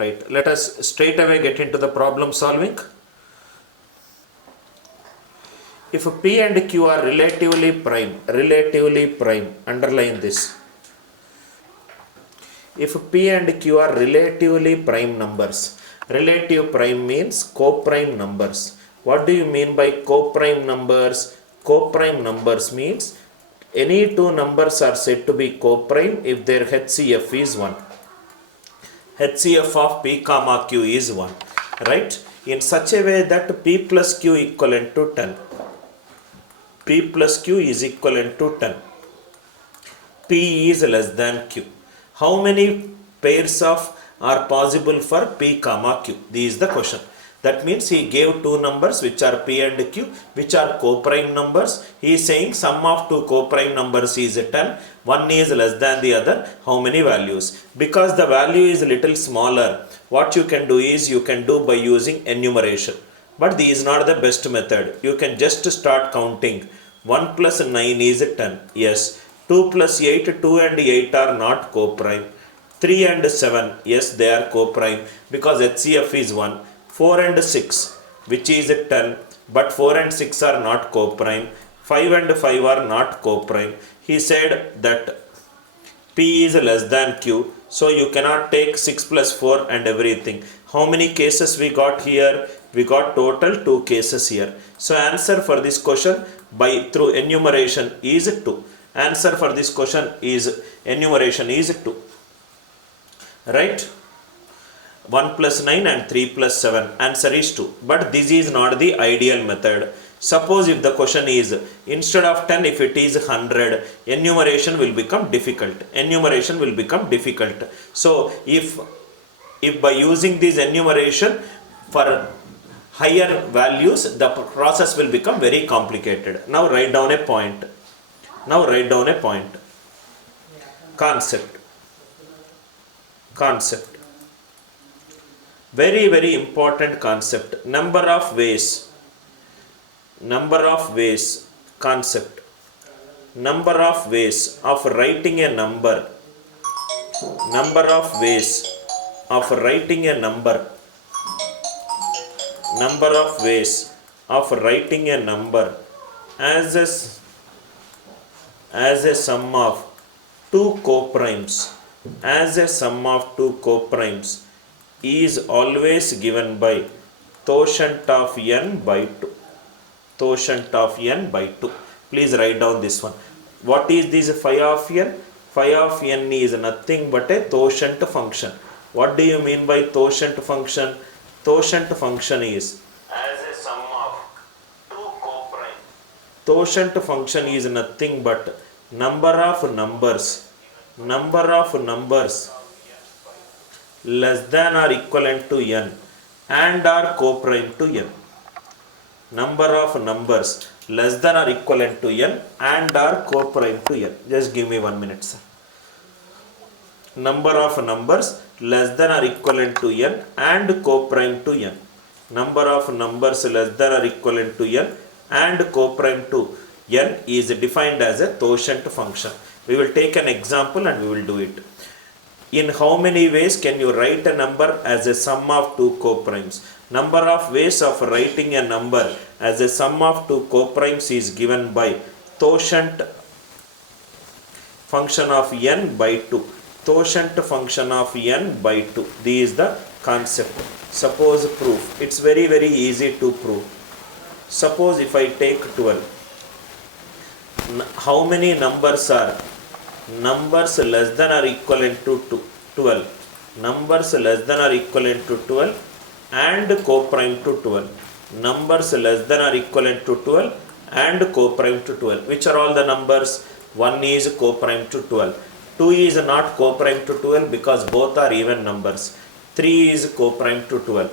Right, let us straight away get into the problem solving. If P and Q are relatively prime, underline this. If P and Q are relatively prime numbers, relative prime means co-prime numbers. What do you mean by co-prime numbers? Co-prime numbers means any two numbers are said to be co-prime if their HCF is 1. HCF of P comma Q is 1, right? In such a way that P plus Q equivalent to 10. P plus Q is equivalent to 10. P is less than Q. How many pairs of are possible for P comma Q? This is the question. That means he gave two numbers which are P and Q, which are co-prime numbers. He is saying sum of two co-prime numbers is 10. One is less than the other. How many values? Because the value is little smaller, what you can do is you can do by using enumeration. But this is not the best method. You can just start counting. 1 plus 9 is 10. Yes. 2 plus 8, 2 and 8 are not co-prime. 3 and 7, yes, they are co-prime because HCF is 1. 4 and 6, which is 10, but 4 and 6 are not co-prime. 5 and 5 are not co-prime. He said that P is less than Q, so you cannot take 6 plus 4 and everything. How many cases we got here? We got total 2 cases here. So answer for this question by through enumeration is 2. Answer for this question is enumeration is 2. Right? 1 plus 9 and 3 plus 7. Answer is 2. But this is not the ideal method. Suppose if the question is instead of 10, if it is 100, enumeration will become difficult. Enumeration will become difficult. So if by using this enumeration for higher values, the process will become very complicated. Now write down a point. Concept. Very, very important concept. Number of ways. Concept. Number of ways of writing a number. Number of ways of writing a number. Number of ways of writing a number as a sum of two co-primes. As a sum of two co-primes is always given by quotient of n by 2. Quotient of n by 2. Please write down this one. What is this phi of n? Phi of n is nothing but a quotient function. What do you mean by quotient function? Quotient function is as a sum of two co-primes. Quotient function is nothing but number of numbers less than or equivalent to n and are co-prime to n. Number of numbers less than or equivalent to n and are co-prime to n. Just give me 1 minute, sir. Number of numbers less than or equivalent to n and co-prime to n. Number of numbers less than or equivalent to n and co-prime to n is defined as a quotient function. We will take an example and we will do it. In how many ways can you write a number as a sum of two co-primes? Number of ways of writing a number as a sum of two co-primes is given by quotient function of n by 2. Quotient function of n by 2. This is the concept. Suppose proof. It's very, very easy to prove. Suppose if I take 12. How many numbers are numbers less than or equivalent to 12? Numbers less than or equivalent to 12 and co-prime to 12. Numbers less than or equivalent to 12 and co-prime to 12. Which are all the numbers? 1 is co-prime to 12. 2 is not co-prime to 12 because both are even numbers. 3 is co-prime to 12.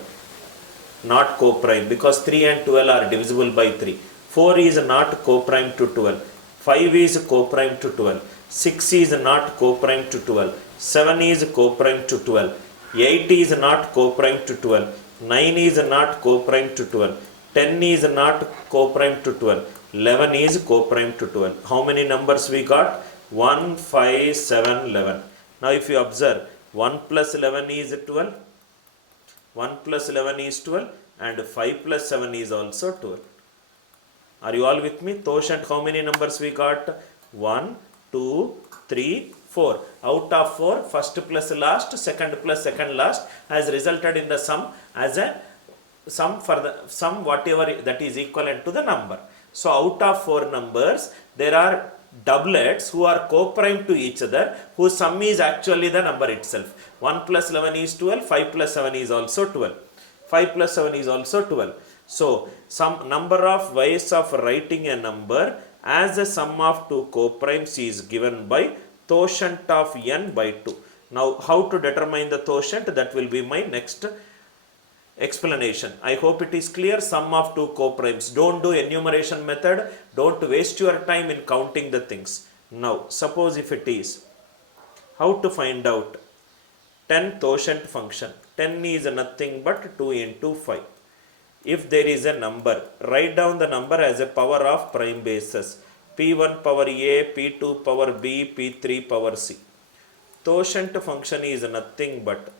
Not co-prime because 3 and 12 are divisible by 3. 4 is not co-prime to 12. 5 is co-prime to 12. 6 is not co-prime to 12. 7 is co-prime to 12. 8 is not co-prime to 12. 9 is not co-prime to 12. 10 is not co-prime to 12. 11 is co-prime to 12. How many numbers we got? 1, 5, 7, 11. Now if you observe, 1 plus 11 is 12. 1 plus 11 is 12 and 5 plus 7 is also 12. Are you all with me? Quotient, how many numbers we got? 1, 2, 3, 4. Out of 4, first plus last, second plus second last has resulted in the sum as a sum for the sum whatever that is equivalent to the number. So out of 4 numbers, there are doublets who are co-prime to each other, whose sum is actually the number itself. 1 plus 11 is 12, 5 plus 7 is also 12. 5 plus 7 is also 12. So some number of ways of writing a number as a sum of two co-primes is given by quotient of n by 2. Now how to determine the quotient, that will be my next explanation. I hope it is clear. Sum of two co-primes. Don't do enumeration method. Don't waste your time in counting the things. Now suppose if it is, how to find out 10 quotient function. 10 is nothing but 2 into 5. If there is a number, write down the number as a power of prime basis. P1 power A, P2 power B, P3 power C. Quotient function is nothing but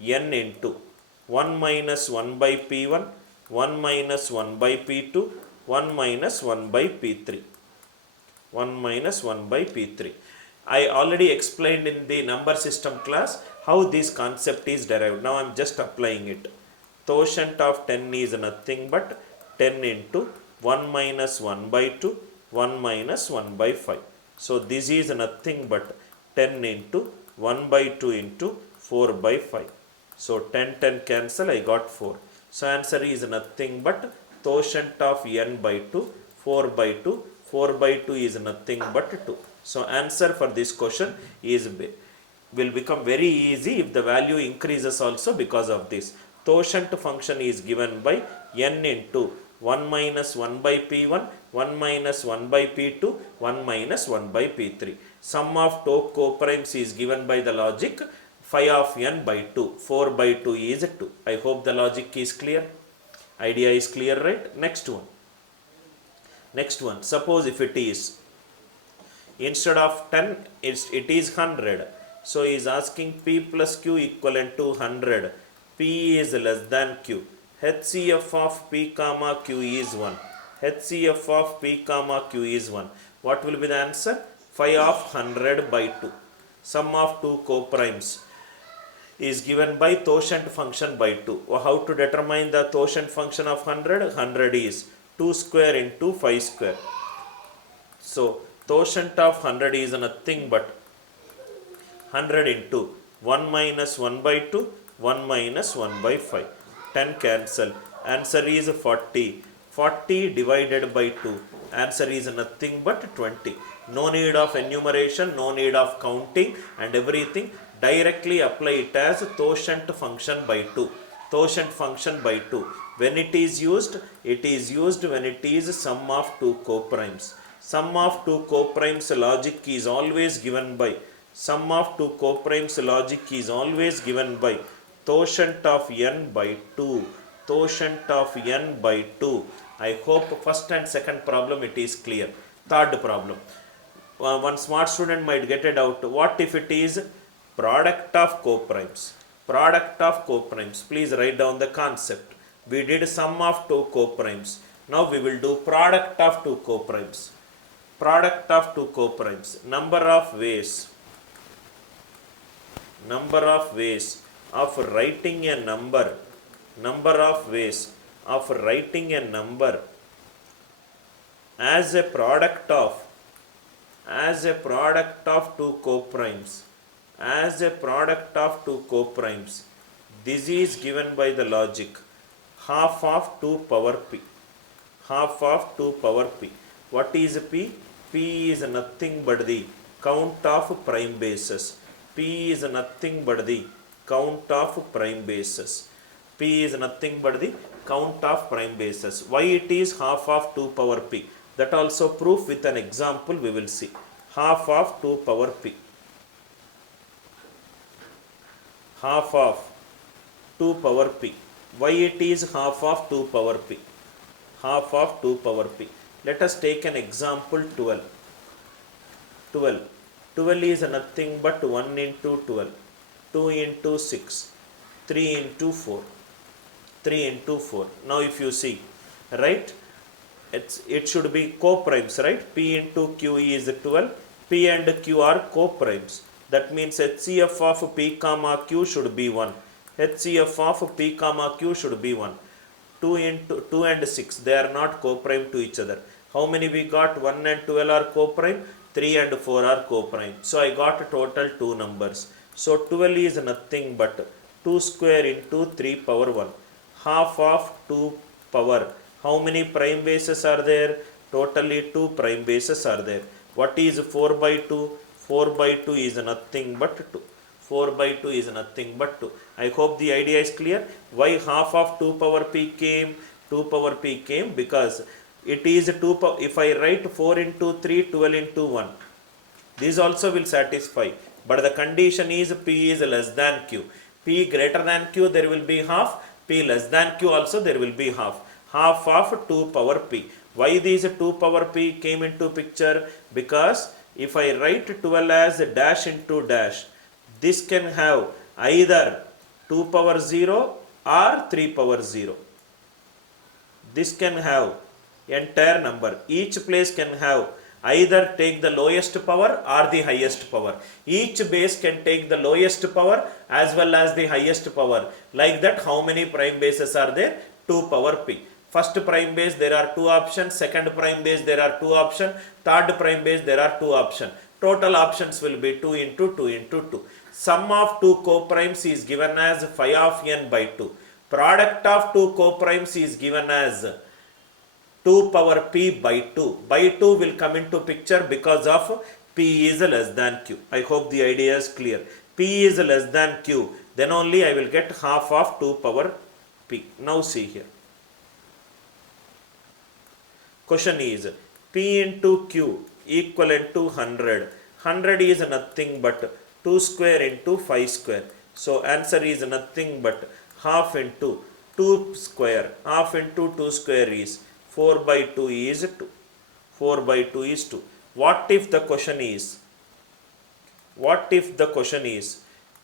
n into 1 minus 1 by P1, 1 minus 1 by P2, 1 minus 1 by P3. 1 minus 1 by P3. I already explained in the number system class how this concept is derived. Now I am just applying it. Quotient of 10 is nothing but 10 into 1 minus 1 by 2, 1 minus 1 by 5. So this is nothing but 10 into 1 by 2 into 4 by 5. So 10 cancel, I got 4. So answer is nothing but quotient of n by 2, 4 by 2, 4 by 2 is nothing but 2. So answer for this question is will become very easy if the value increases also because of this. Quotient function is given by n into 1 minus 1 by P1, 1 minus 1 by P2, 1 minus 1 by P3. Sum of two co-primes is given by the logic 5 of n by 2. 4 by 2 is 2. I hope the logic is clear. Idea is clear, right? Next one. Next one. Suppose if it is, instead of 10, it is 100. So he is asking P plus Q equivalent to 100. P is less than Q. HCF of P comma Q is 1. HCF of P comma Q is 1. What will be the answer? 5 of 100 by 2. Sum of two co-primes is given by quotient function by 2. How to determine the quotient function of 100? 100 is 2 square into 5 square. So quotient of 100 is nothing but 100 into 1 minus 1 by 2, 1 minus 1 by 5. 10 cancel. Answer is 40. 40 divided by 2. Answer is nothing but 20. No need of enumeration, no need of counting and everything. Directly apply it as quotient function by 2. Quotient function by 2. When it is used when it is sum of two co-primes. Sum of two co-primes logic is always given by sum of two co-primes logic is always given by quotient of n by 2. Quotient of n by 2. I hope first and second problem it is clear. Third problem. One smart student might get a doubt. What if it is product of co-primes? Product of co-primes. Please write down the concept. We did sum of two co-primes. Now we will do product of two co-primes. Product of two co-primes. Number of ways of writing a number. Number of ways of writing a number as a product of two co-primes. As a product of two co-primes. This is given by the logic half of 2 power p. Half of 2 power p. What is p? P is nothing but the count of prime bases. P is nothing but the count of prime bases. P is nothing but the count of prime bases. Why it is half of 2 power p? That also proof with an example we will see. Half of 2 power p. Half of 2 power p. Why it is half of 2 power p? Half of 2 power p. Let us take an example 12. 12 is nothing but 1 into 12, 2 into 6, 3 into 4, 3 into 4. Now if you see, right, it should be co-primes, right? P into Q is 12. P and Q are co-primes. That means HCF of P comma Q should be 1. HCF of P comma Q should be 1. 2 into 2 and 6, they are not co-prime to each other. How many we got? 1 and 12 are co-prime, 3 and 4 are co-prime. So I got total 2 numbers. So 12 is nothing but 2 square into 3 power 1. Half of 2 power. How many prime bases are there? Totally 2 prime bases are there. What is 4 by 2? 4 by 2 is nothing but 2. 4 by 2 is nothing but 2. I hope the idea is clear. Why half of 2 power p came? 2 power p came because it is 2 power. If I write 4 into 3, 12 into 1, this also will satisfy. But the condition is p is less than q. P greater than q, there will be half. P less than q also, there will be half. Half of 2 power p. Why these 2 power p came into picture? Because if I write 12 as dash into dash, this can have either 2 power 0 or 3 power 0. This can have entire number. Each place can have either take the lowest power or the highest power. Each base can take the lowest power as well as the highest power. Like that, how many prime bases are there? 2 power p. First prime base there are 2 options, second prime base there are 2 options, third prime base there are 2 options. Total options will be 2 into 2 into 2. Sum of 2 coprimes is given as phi of n by 2. Product of 2 coprimes is given as 2 power p by 2. By 2 will come into picture because of p is less than q. I hope the idea is clear. P is less than q, then only I will get half of 2 power p. Now see here. Question is p into q equivalent to 100. 100 is nothing but 2 square into 5 square. So answer is nothing but half into 2 square. Half into 2 square is 4 by 2 is 2. 4 by 2 is 2. What if the question is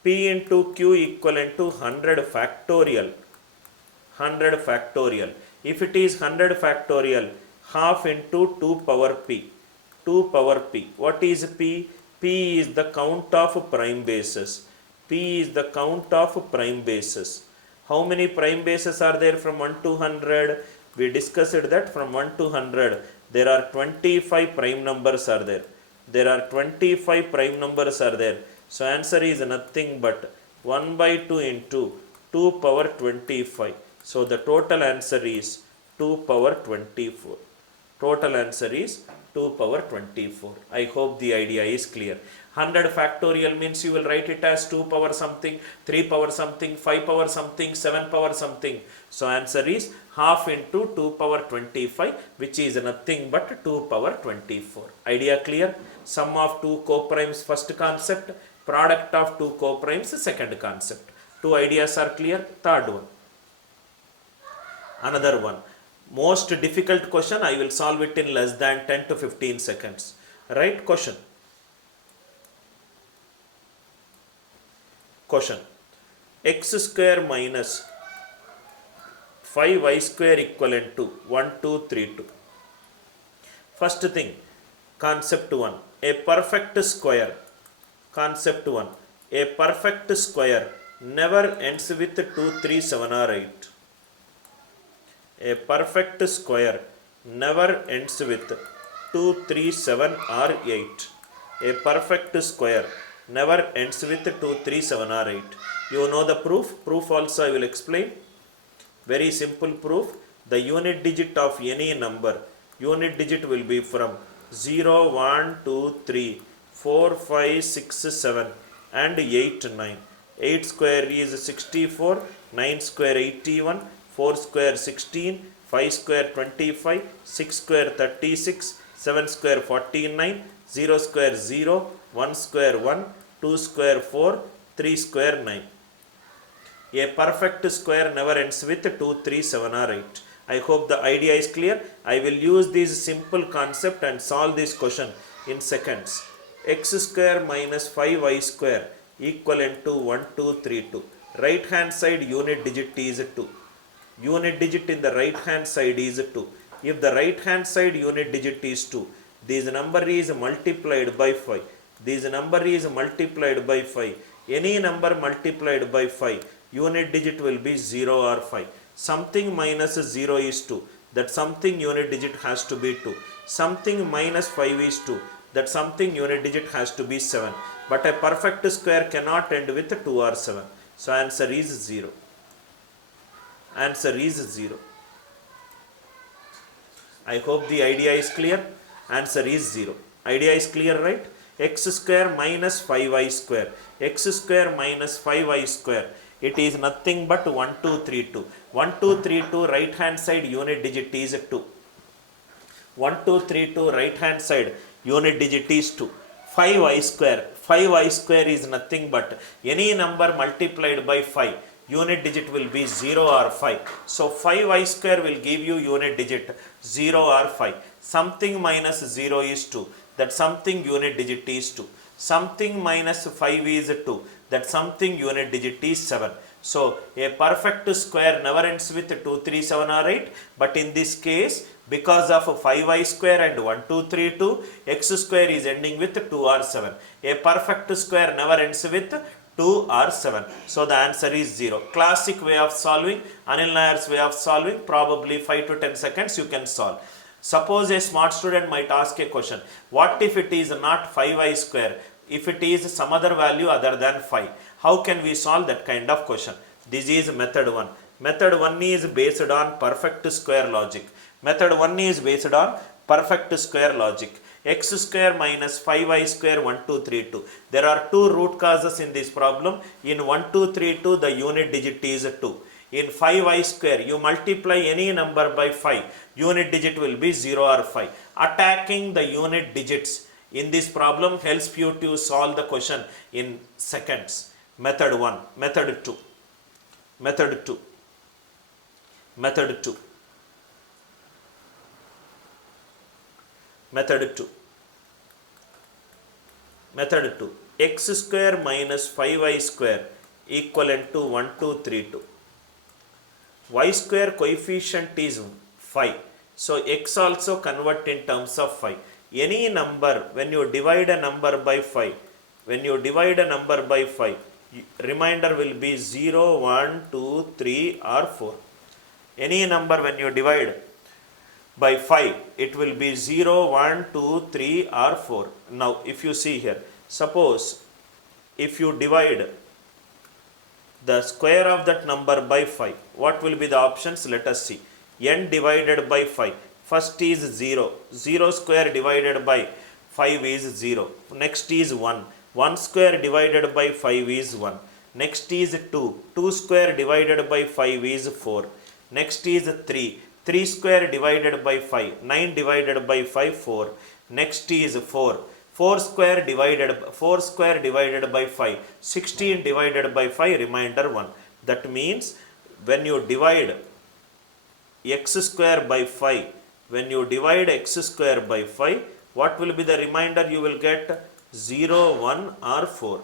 p into q equivalent to 100 factorial? 100 factorial. If it is 100 factorial, half into 2 power p. 2 power p. What is p? P is the count of prime bases. P is the count of prime bases. How many prime bases are there from 1 to 100? We discussed that from 1 to 100 there are 25 prime numbers are there. There are 25 prime numbers are there. So answer is nothing but 1 by 2 into 2 power 25. So the total answer is 2 power 24. Total answer is 2 power 24. I hope the idea is clear. 100 factorial means you will write it as 2 power something, 3 power something, 5 power something, 7 power something. So answer is half into 2 power 25, which is nothing but 2 power 24. Idea clear? Sum of 2 coprimes first concept, product of 2 coprimes second concept. 2 ideas are clear. Third one. Another one. Most difficult question, I will solve it in less than 10 to 15 seconds. Right question. Question. X square minus 5y square equivalent to 1, 2, 3, 2. First thing, concept 1. A perfect square. Concept 1. A perfect square never ends with 2, 3, 7 or 8. A perfect square never ends with 2, 3, 7 or 8. A perfect square never ends with 2, 3, 7 or 8. You know the proof. Proof also I will explain. Very simple proof. The unit digit of any number, unit digit will be from 0, 1, 2, 3, 4, 5, 6, 7 and 8, 9. 8 square is 64, 9 square 81, 4 square 16, 5 square 25, 6 square 36, 7 square 49, 0 square 0, 1 square 1, 2 square 4, 3 square 9. A perfect square never ends with 2, 3, 7 or 8. I hope the idea is clear. I will use this simple concept and solve this question in seconds. X square minus 5y square equivalent to 1, 2, 3, 2. Right hand side unit digit is 2. unit digit in the right hand side is 2. If the right hand side unit digit is 2, this number is multiplied by 5. This number is multiplied by 5. Any number multiplied by 5, unit digit will be 0 or 5. Something minus 0 is 2. That something unit digit has to be 2. Something minus 5 is 2. That something unit digit has to be 7. But a perfect square cannot end with 2 or 7. So answer is 0. Answer is 0. I hope the idea is clear. Answer is 0. Idea is clear, right? X square minus 5y square. X square minus 5y square. It is nothing but 1, 2, 3, 2. 1, 2, 3, 2 right hand side unit digit is 2. 1, 2, 3, 2 right hand side unit digit is 2. 5y square. 5y square is nothing but any number multiplied by 5. Unit digit will be 0 or 5. So 5y square will give you unit digit 0 or 5. Something minus 0 is 2. That something unit digit is 2. Something minus 5 is 2. That something unit digit is 7. So a perfect square never ends with 2, 3, 7 or 8. But in this case, because of 5y square and 1, 2, 3, 2, x square is ending with 2 or 7. A perfect square never ends with 2 or 7. So the answer is 0. Classic way of solving, Anil Nair's way of solving, probably 5 to 10 seconds you can solve. Suppose a smart student might ask a question, what if it is not 5y square, if it is some other value other than 5? How can we solve that kind of question? This is method 1. Method 1 is based on perfect square logic. Method 1 is based on perfect square logic. X square minus 5y square 1, 2, 3, 2. There are two root causes in this problem. In 1, 2, 3, 2 the unit digit is 2. In 5y square you multiply any number by 5. Unit digit will be 0 or 5. Attacking the unit digits in this problem helps you to solve the question in seconds. Method 1. Method 2. Method 2. Method 2. Method 2. Method 2. X square minus 5y square equivalent to 1, 2, 3, 2. Y square coefficient is 5. So x also convert in terms of 5. Any number, when you divide a number by 5, remainder will be 0, 1, 2, 3 or 4. Any number when you divide by 5, it will be 0, 1, 2, 3 or 4. Now if you see here, suppose if you divide the square of that number by 5, what will be the options? Let us see. N divided by 5. First is 0. 0 square divided by 5 is 0. Next is 1. 1 square divided by 5 is 1. Next is 2. 2 square divided by 5 is 4. Next is 3. 3 square divided by 5. 9 divided by 5, 4. Next is 4. 4 square divided by 5. 16 divided by 5, remainder 1. That means when you divide x square by 5, what will be the remainder you will get? 0, 1 or 4.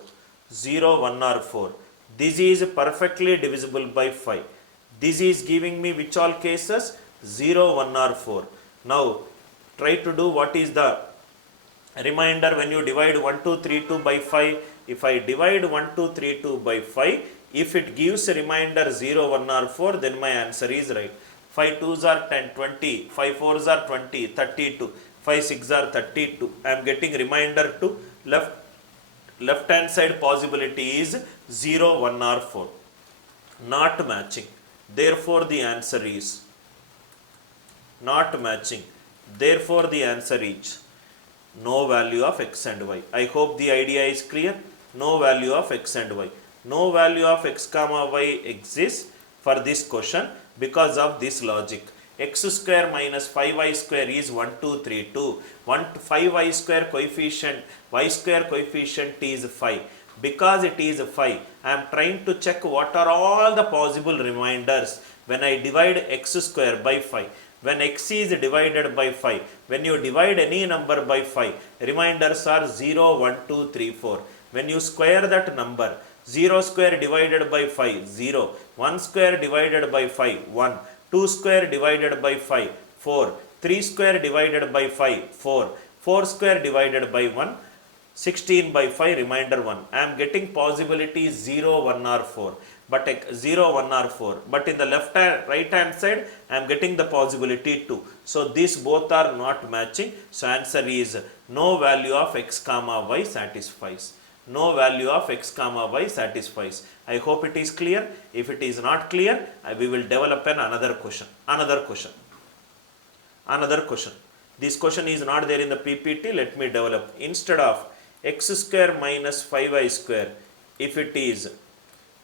0, 1 or 4. This is perfectly divisible by 5. This is giving me which all cases? 0, 1 or 4. Now try to do what is the remainder when you divide 1, 2, 3, 2 by 5. If I divide 1, 2, 3, 2 by 5, if it gives a remainder 0, 1 or 4, then my answer is right. 5 2s are 10, 20, 5 4s are 20, 32, 5 6 are 32. I am getting remainder to left hand side possibility is 0, 1 or 4. Not matching. Therefore the answer is not matching. Therefore the answer is no value of x and y. I hope the idea is clear. No value of x and y. No value of x comma y exists for this question because of this logic. X square minus 5y square is 1, 2, 3, 2. 5y square coefficient, y square coefficient is 5. Because it is 5, I am trying to check what are all the possible remainders when I divide x square by 5. When x is divided by 5, when you divide any number by 5, reminders are 0, 1, 2, 3, 4. When you square that number, 0 square divided by 5, 0. 1 square divided by 5, 1. 2 square divided by 5, 4. 3 square divided by 5, 4. 4 square divided by 1, 16 by 5, remainder 1. I am getting possibility 0, 1 or 4. But 0, 1 or 4. But in the right hand side, I am getting the possibility 2. So these both are not matching. So answer is no value of x comma y satisfies. No value of x comma y satisfies. I hope it is clear. If it is not clear, we will develop another question. Another question. This question is not there in the PPT. Let me develop. Instead of x square minus 5y square, if it is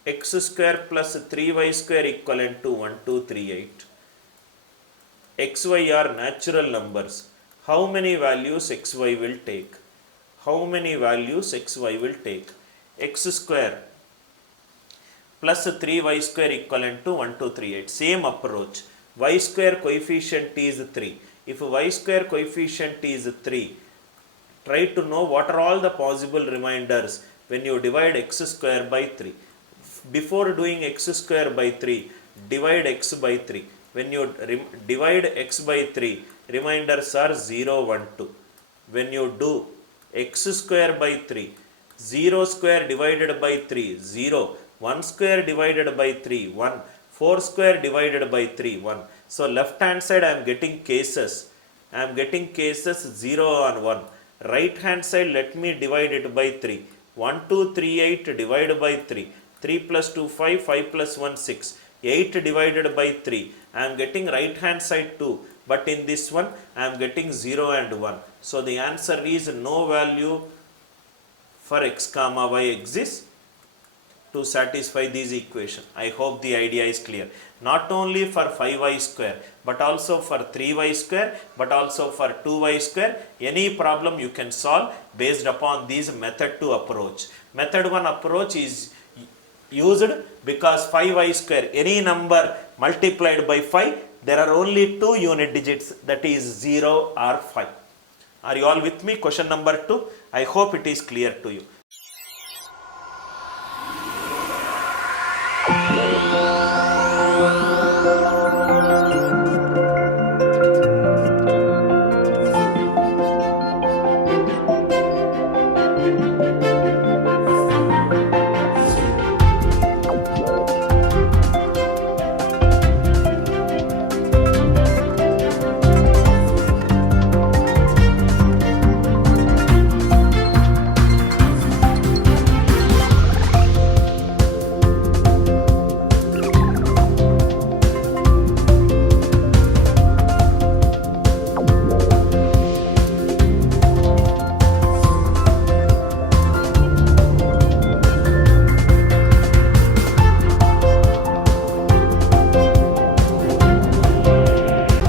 x square plus 3y square equivalent to 1, 2, 3, 8. xy are natural numbers. How many values xy will take? How many values xy will take? X square plus 3y square equivalent to 1, 2, 3, 8. Same approach. Y square coefficient is 3. If y square coefficient is 3, try to know what are all the possible remainders when you divide x square by 3. Before doing x square by 3, divide x by 3. When you divide x by 3, reminders are 0, 1, 2. When you do x square by 3, 0 square divided by 3, 0. 1 square divided by 3, 1. 4 square divided by 3, 1. So left hand side I am getting cases. I am getting cases 0 and 1. Right hand side let me divide it by 3. 1, 2, 3, 8 divided by 3. 3 plus 2, 5, 5 plus 1, 6. 8 divided by 3. I am getting right hand side 2. But in this one, I am getting 0 and 1. So the answer is no value for x comma y exists to satisfy this equation. I hope the idea is clear. Not only for 5y square, but also for 3y square, but also for 2y square. Any problem you can solve based upon this method 2 approach. Method 1 approach is used because 5y square, any number multiplied by 5, there are only 2 unit digits, that is 0 or 5. Are you all with me? Question number 2. I hope it is clear to you.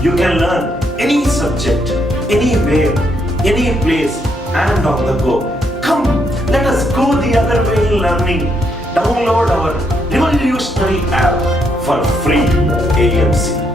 You can learn any subject, anywhere, any place, and on the go. Come, let us go the other way in learning. Download our revolutionary app for free AMC.